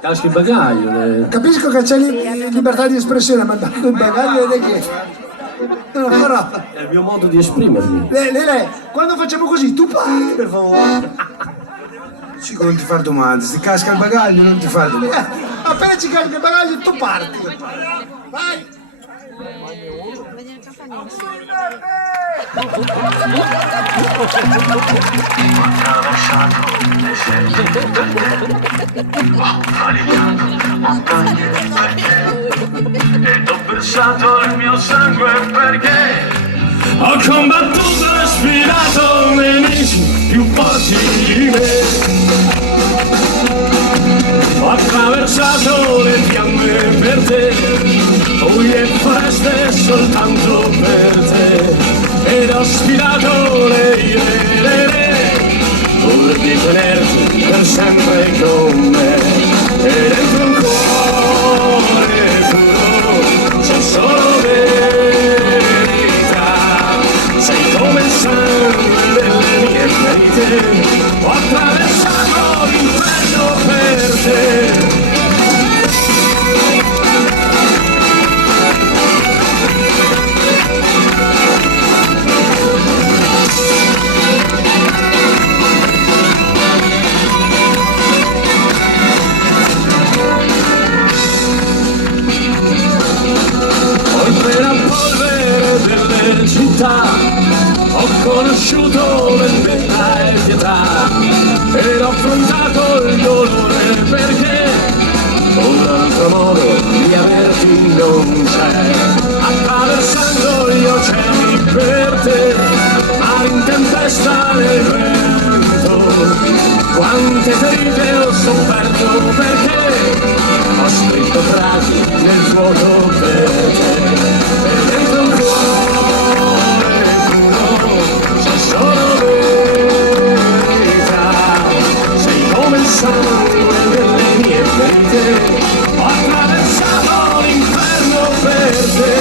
Caschi il bagaglio. Capisco che c'è libertà di espressione, ma il bagaglio è che... Non lo farò. È il mio modo di esprimermi. Lele, quando facciamo così, tu parli, per favore. Cico, non ti far domande, se casca il bagaglio non ti far domande. Appena ci carica il bagaglio, tu parti. Vai. Ed ho versato il mio sangue perché ho combattuto e sfidato nemici più forti di me. Ho attraversato le fiamme per te, buie e foreste soltanto per te, ed ho sfidato le ire, pur di tenerti per sempre con me. E dentro un cuore puro c'è solo verità, sei come il sangue delle mie ferite, ho attraversato l'inferno per te. Ho conosciuto vendetta e pietà ed ho affrontato il dolore perché un altro modo di averti non c'è. Attraversando gli oceani per te, mare in tempesta nel vento, quante ferite ho sofferto perché ho scritto frasi nel vuoto per te. E dentro un cuore solo verità, sei come il sangue delle mie ferite, ho attraversato l'inferno per te.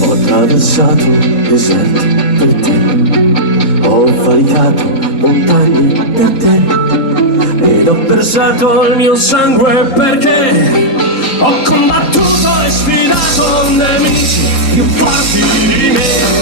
Ho attraversato deserti per te, ho valicato montagne per te, ed ho versato il mio sangue perché ho combattuto e sfidato nemici più forti di me.